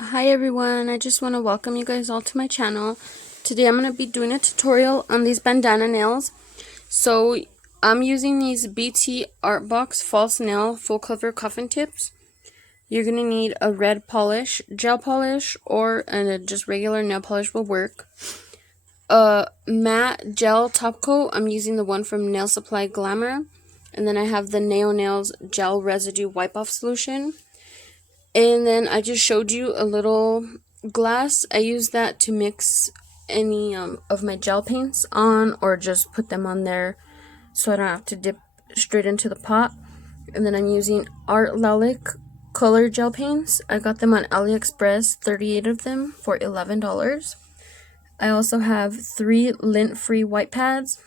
Hi everyone, I just want to welcome you guys all to my channel. Today I'm going to be doing a tutorial on these bandana nails. So I'm using these BT Art Box false nail full cover coffin tips. You're going to need a red polish, gel polish, or just regular nail polish will work. A matte gel top coat, I'm using the one from Nail Supply Glamour. And then I have the Nail Nails gel residue wipe off solution. And then I just showed you a little glass. I use that to mix any of my gel paints on, or just put them on there so I don't have to dip straight into the pot. And then I'm using Art Lalique color gel paints. I got them on AliExpress, 38 of them for $11. I also have 3 lint-free white pads,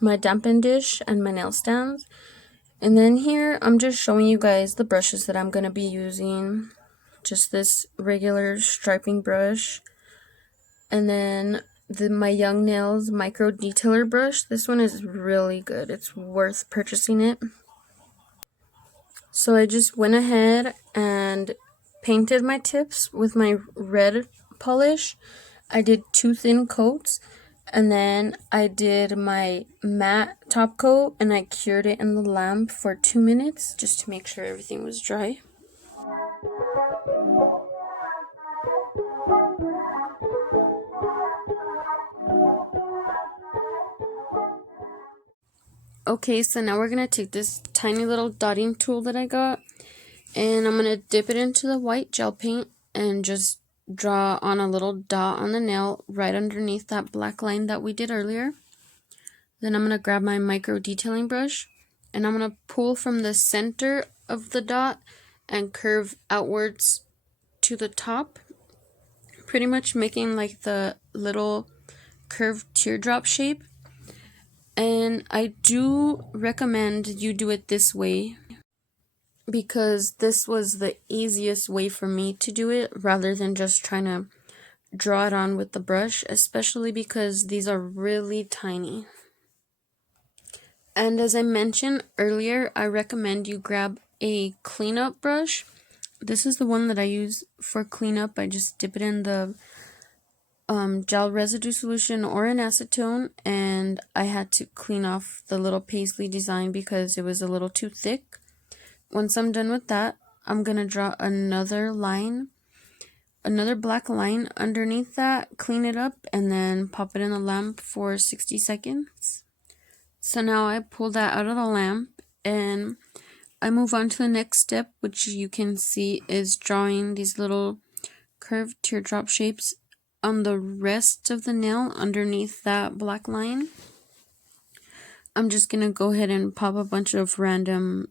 my dampen dish, and my nail stands. And then here, I'm just showing you guys the brushes that I'm going to be using. Just this regular striping brush. And then my Young Nails Micro Detailer brush. This one is really good. It's worth purchasing it. So I just went ahead and painted my tips with my red polish. I did 2 thin coats. And then I did my matte top coat and I cured it in the lamp for 2 minutes just to make sure everything was dry. Okay, so now we're going to take this tiny little dotting tool that I got and I'm going to dip it into the white gel paint and just draw on a little dot on the nail right underneath that black line that we did earlier. Then I'm going to grab my micro detailing brush and I'm going to pull from the center of the dot and curve outwards to the top, pretty much making like the little curved teardrop shape. And I do recommend you do it this way because this was the easiest way for me to do it rather than just trying to draw it on with the brush, especially because these are really tiny. And as I mentioned earlier, I recommend you grab a cleanup brush. This is the one that I use for cleanup. I just dip it in the gel residue solution or an acetone, and I had to clean off the little paisley design because it was a little too thick. Once I'm done with that, I'm going to draw another line, another black line underneath that, clean it up, and then pop it in the lamp for 60 seconds. So now I pull that out of the lamp and I move on to the next step, which you can see is drawing these little curved teardrop shapes on the rest of the nail underneath that black line. I'm just going to go ahead and pop a bunch of random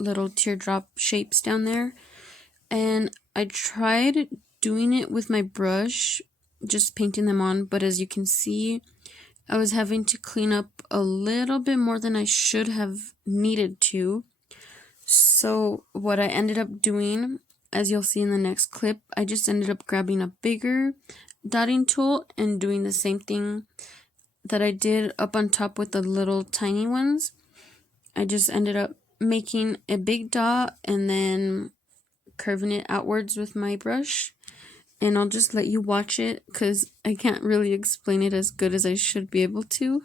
little teardrop shapes down there. And I tried doing it with my brush, just painting them on, but as you can see, I was having to clean up a little bit more than I should have needed to. So what I ended up doing, as you'll see in the next clip, I just ended up grabbing a bigger dotting tool and doing the same thing that I did up on top with the little tiny ones. I just ended up making a big dot and then curving it outwards with my brush. And I'll just let you watch it because I can't really explain it as good as I should be able to.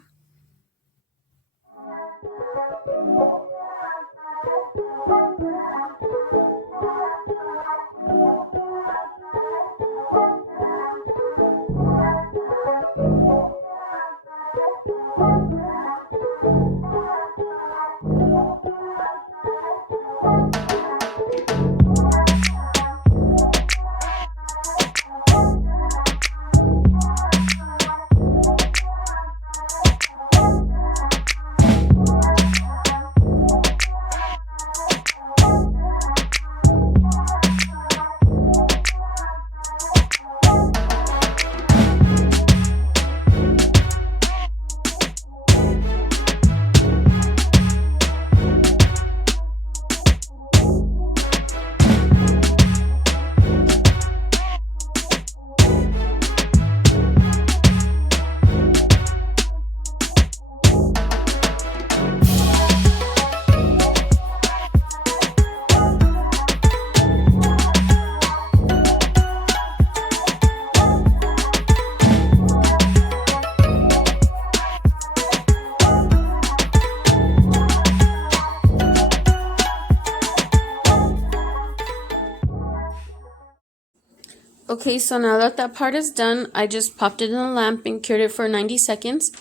Okay, so now that that part is done, I just popped it in the lamp and cured it for 90 seconds.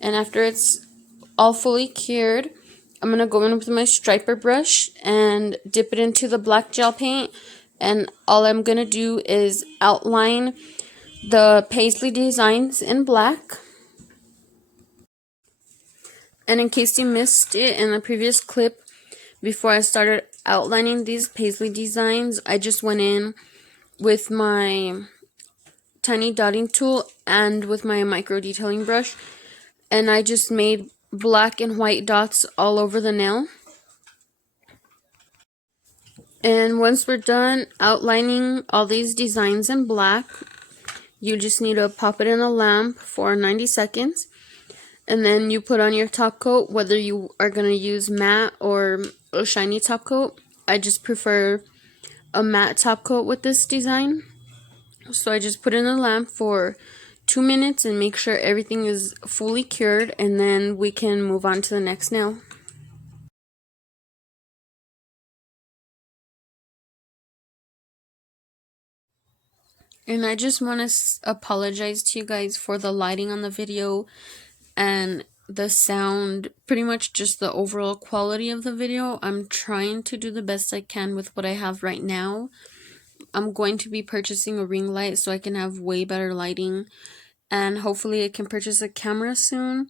And after it's all fully cured, I'm going to go in with my striper brush and dip it into the black gel paint. And all I'm going to do is outline the paisley designs in black. And in case you missed it in the previous clip, before I started outlining these paisley designs, I just went in with my tiny dotting tool and with my micro detailing brush, and I just made black and white dots all over the nail. And once we're done outlining all these designs in black, you just need to pop it in a lamp for 90 seconds. And then you put on your top coat, whether you are going to use matte or a shiny top coat. I just prefer a matte top coat with this design. So I just put it in the lamp for 2 minutes and make sure everything is fully cured, and then we can move on to the next nail. And I just want to apologize to you guys for the lighting on the video and the sound, pretty much just the overall quality of the video. I'm trying to do the best I can with what I have right now. I'm going to be purchasing a ring light so I can have way better lighting, and hopefully I can purchase a camera soon.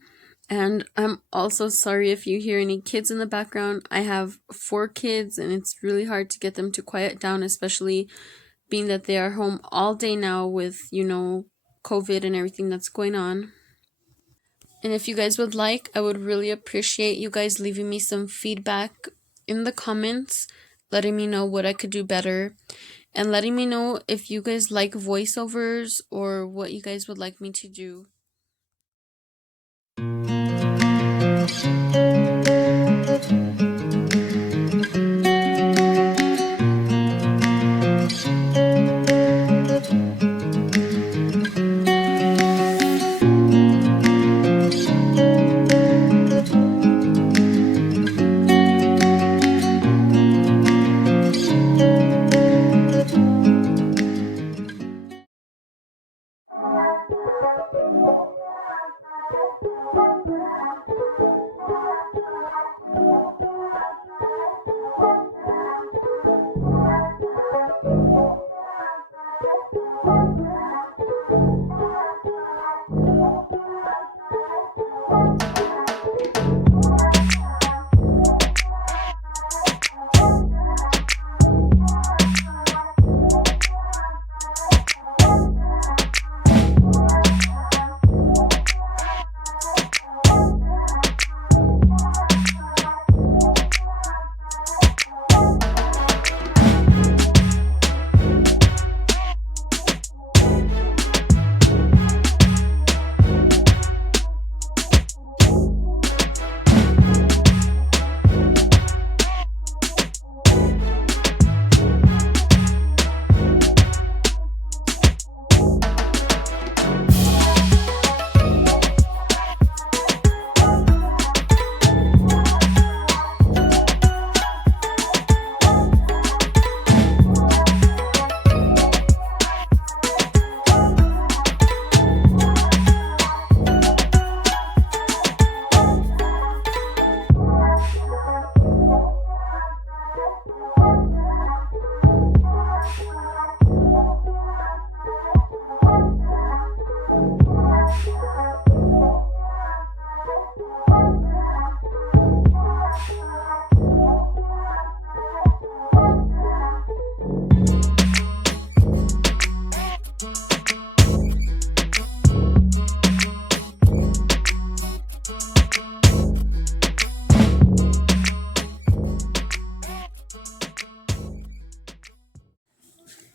And I'm also sorry if you hear any kids in the background. I have 4 kids and it's really hard to get them to quiet down, especially being that they are home all day now with, COVID and everything that's going on. And if you guys would like, I would really appreciate you guys leaving me some feedback in the comments, letting me know what I could do better, and letting me know if you guys like voiceovers or what you guys would like me to do.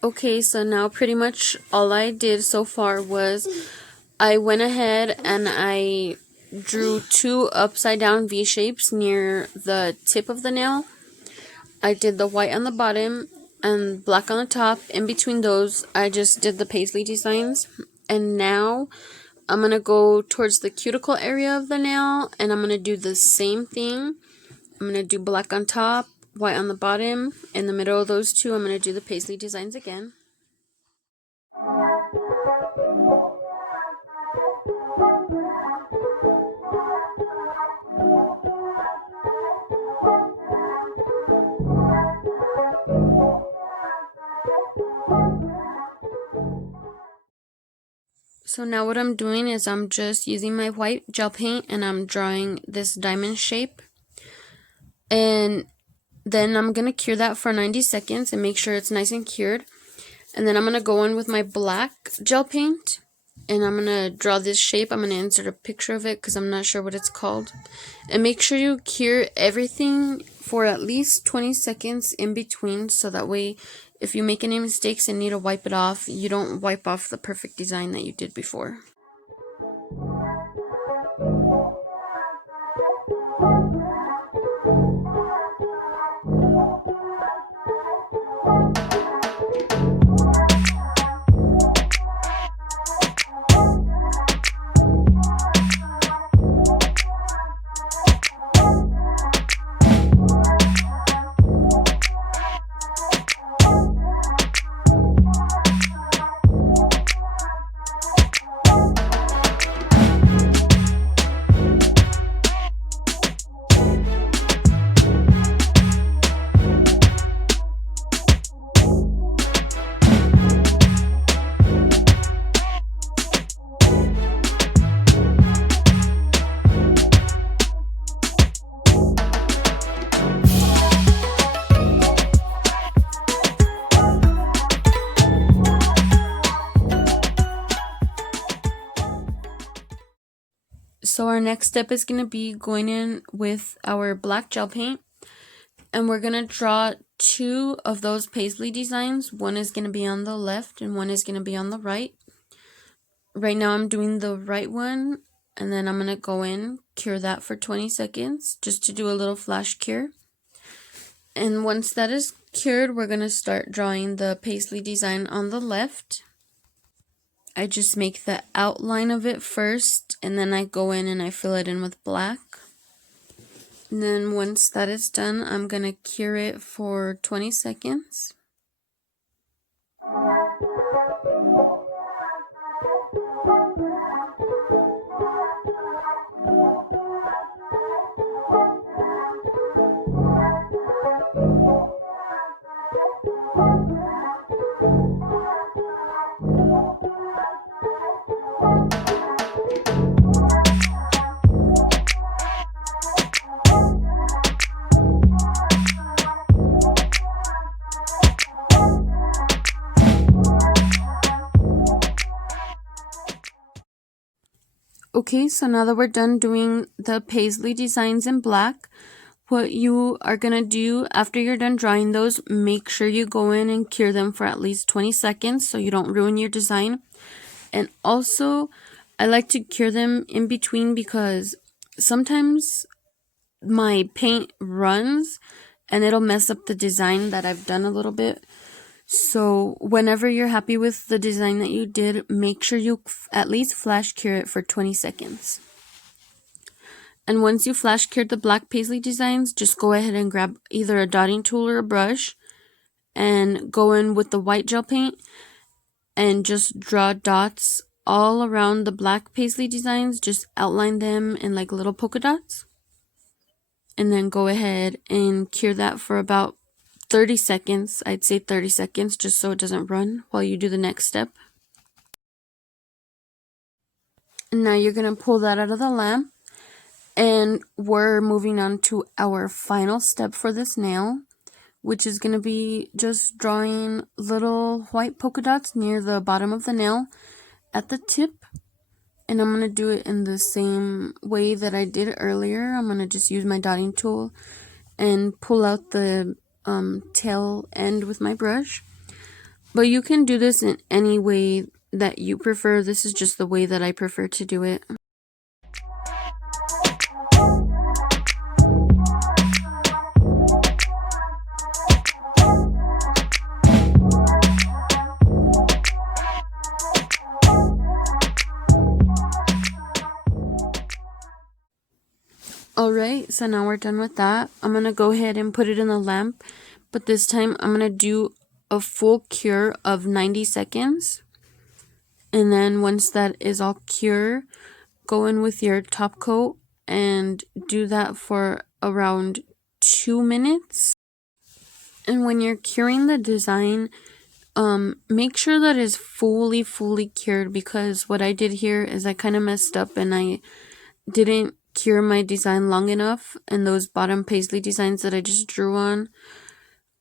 Okay, so now pretty much all I did so far was I went ahead and I drew 2 upside down V shapes near the tip of the nail. I did the white on the bottom and black on the top. In between those, I just did the paisley designs. And now I'm going to go towards the cuticle area of the nail, and I'm going to do the same thing. I'm going to do black on top, white on the bottom. In the middle of those 2, I'm going to do the paisley designs again. So now what I'm doing is I'm just using my white gel paint and I'm drawing this diamond shape. And then I'm going to cure that for 90 seconds and make sure it's nice and cured. And then I'm going to go in with my black gel paint and I'm going to draw this shape. I'm going to insert a picture of it because I'm not sure what it's called. And make sure you cure everything for at least 20 seconds in between, so that way if you make any mistakes and need to wipe it off, you don't wipe off the perfect design that you did before. So our next step is going to be going in with our black gel paint, and we're going to draw two of those paisley designs. One is going to be on the left and one is going to be on the right. Right now I'm doing the right one, and then I'm going to go in, cure that for 20 seconds just to do a little flash cure. And once that is cured, we're going to start drawing the paisley design on the left. I just make the outline of it first, and then I go in and I fill it in with black. And then once that is done, I'm going to cure it for 20 seconds. Okay, so now that we're done doing the paisley designs in black, what you are going to do after you're done drawing those, make sure you go in and cure them for at least 20 seconds so you don't ruin your design. And also, I like to cure them in between because sometimes my paint runs and it'll mess up the design that I've done a little bit. So whenever you're happy with the design that you did, make sure you at least flash cure it for 20 seconds. And once you flash cured the black paisley designs, just go ahead and grab either a dotting tool or a brush and go in with the white gel paint and just draw dots all around the black paisley designs. Just outline them in like little polka dots. And then go ahead and cure that for about 30 seconds. I'd say 30 seconds just so it doesn't run while you do the next step. And now you're going to pull that out of the lamp. And we're moving on to our final step for this nail, which is going to be just drawing little white polka dots near the bottom of the nail at the tip. And I'm going to do it in the same way that I did earlier. I'm going to just use my dotting tool and pull out the tail end with my brush. But you can do this in any way that you prefer. This is just the way that I prefer to do it. Alright, so now we're done with that. I'm going to go ahead and put it in the lamp, but this time I'm going to do a full cure of 90 seconds. And then once that is all cured, go in with your top coat and do that for around 2 minutes. And when you're curing the design, make sure that it's fully cured, because what I did here is I kind of messed up and I didn't cure my design long enough, and those bottom paisley designs that I just drew on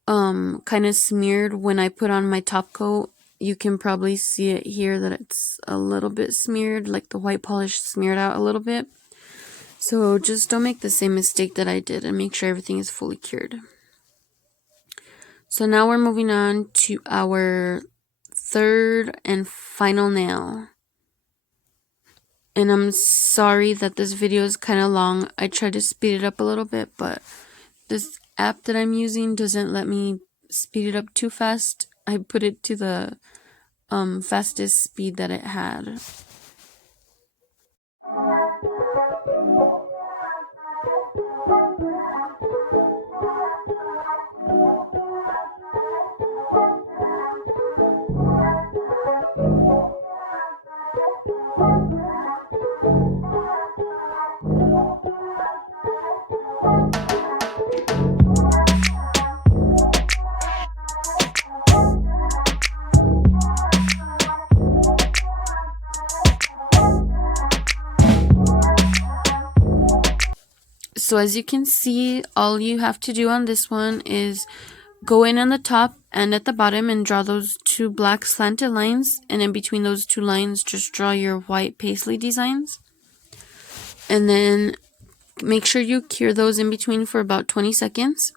kind of smeared when I put on my top coat. You can probably see it here that it's a little bit smeared, like the white polish smeared out a little bit. So just don't make the same mistake that I did and make sure everything is fully cured. So now we're moving on to our third and final nail. And I'm sorry that this video is kind of long. I tried to speed it up a little bit, but this app that I'm using doesn't let me speed it up too fast. I put it to the fastest speed that it had. So as you can see, all you have to do on this one is go in on the top and at the bottom and draw those two black slanted lines, and in between those two lines just draw your white paisley designs. And then make sure you cure those in between for about 20 seconds.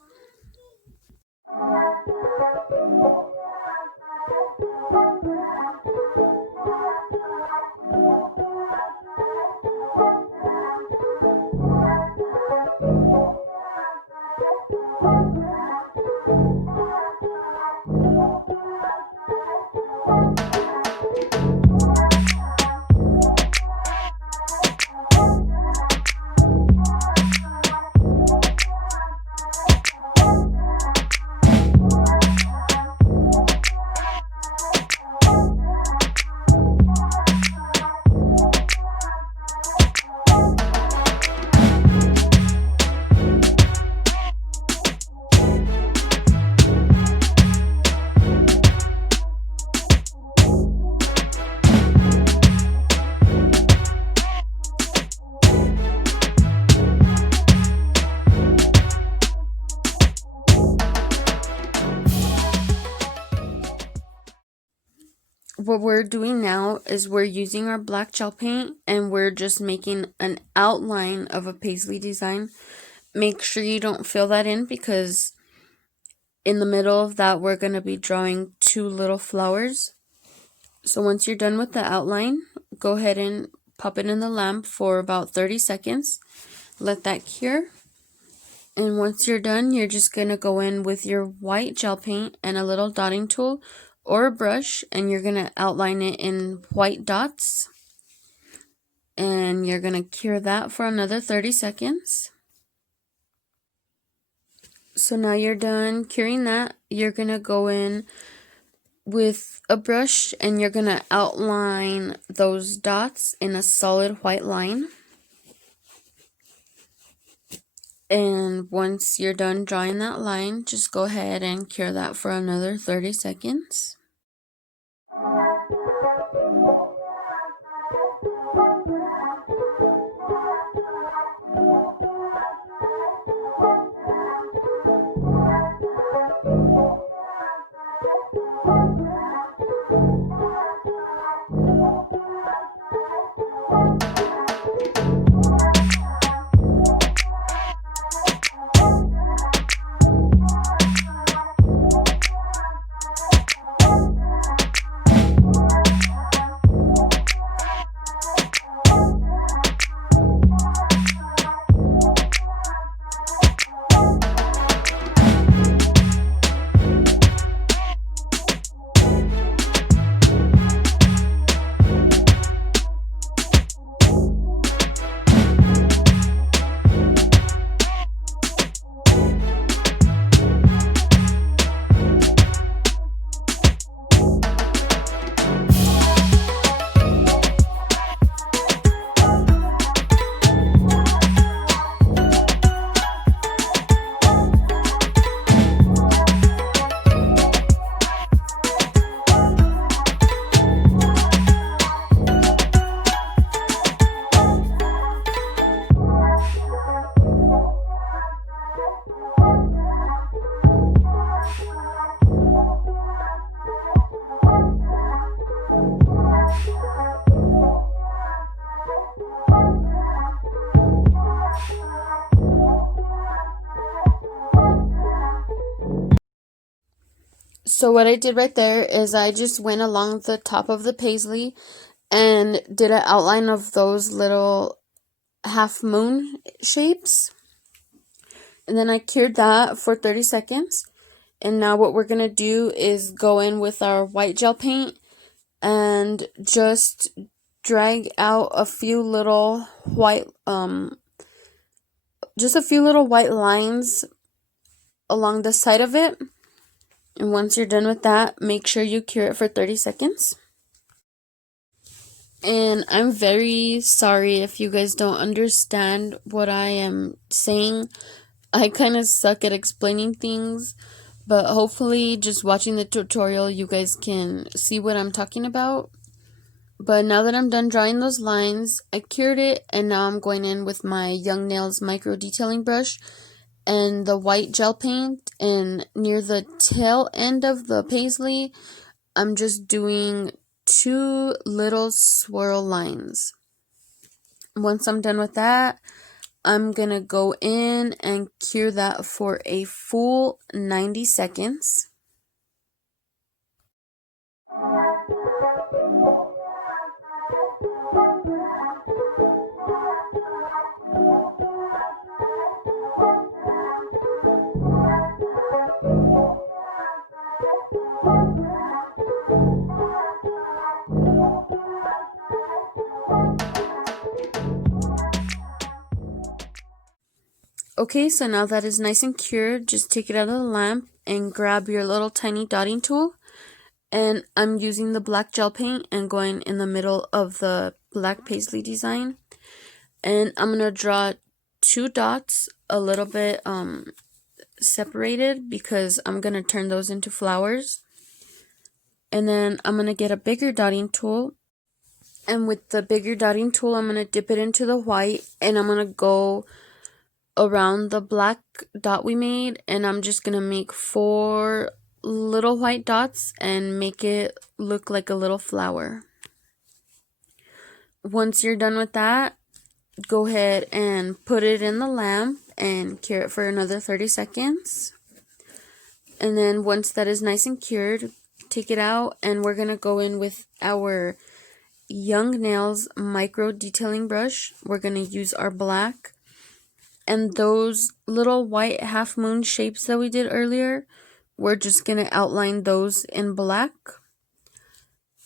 What we're doing now is we're using our black gel paint and we're just making an outline of a paisley design. Make sure you don't fill that in, because in the middle of that we're going to be drawing two little flowers. So once you're done with the outline, go ahead and pop it in the lamp for about 30 seconds. Let that cure. And once you're done, you're just going to go in with your white gel paint and a little dotting tool or a brush, and you're going to outline it in white dots. And you're going to cure that for another 30 seconds. So now you're done curing that. You're going to go in with a brush and you're going to outline those dots in a solid white line. And once you're done drawing that line, just go ahead and cure that for another 30 seconds. So what I did right there is I just went along the top of the paisley and did an outline of those little half moon shapes. And then I cured that for 30 seconds. And now what we're going to do is go in with our white gel paint and just drag out a few little white just a few little white lines along the side of it. And once you're done with that, make sure you cure it for 30 seconds. And I'm very sorry if you guys don't understand what I am saying. I kind of suck at explaining things, but hopefully just watching the tutorial you guys can see what I'm talking about. But now that I'm done drawing those lines, I cured it, and now I'm going in with my Young Nails micro detailing brush and the white gel paint, and near the tail end of the paisley, I'm just doing 2 little swirl lines. Once I'm done with that, I'm gonna go in and cure that for a full 90 seconds. Okay, so now that is nice and cured, just take it out of the lamp and grab your little tiny dotting tool. And I'm using the black gel paint and going in the middle of the black paisley design. And I'm going to draw 2 dots a little bit separated because I'm going to turn those into flowers. And then I'm going to get a bigger dotting tool. And with the bigger dotting tool, I'm going to dip it into the white and I'm going to go around the black dot we made, and I'm just gonna make 4 little white dots and make it look like a little flower. Once you're done with that, go ahead and put it in the lamp and cure it for another 30 seconds. And then once that is nice and cured, take it out, and we're gonna go in with our Young Nails micro detailing brush. We're gonna use our black. And those little white half moon shapes that we did earlier, we're just going to outline those in black.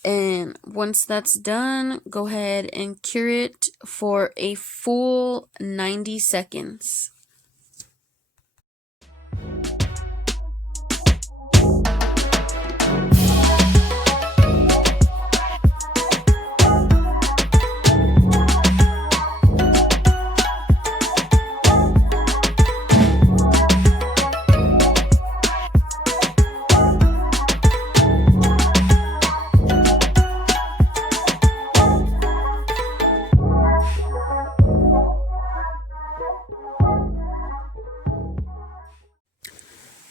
And once that's done, go ahead and cure it for a full 90 seconds.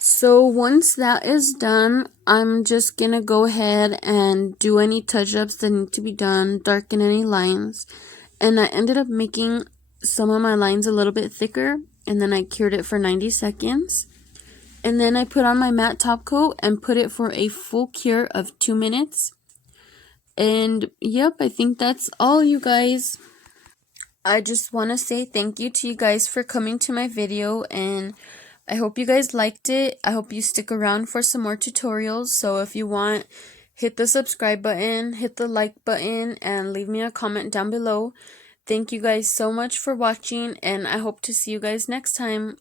So once that is done, I'm just going to go ahead and do any touch-ups that need to be done, darken any lines. And I ended up making some of my lines a little bit thicker, and then I cured it for 90 seconds. And then I put on my matte top coat and put it for a full cure of 2 minutes. And yep, I think that's all, you guys. I just want to say thank you to you guys for coming to my video, and I hope you guys liked it. I hope you stick around for some more tutorials. So if you want, hit the subscribe button, hit the like button, and leave me a comment down below. Thank you guys so much for watching, and I hope to see you guys next time.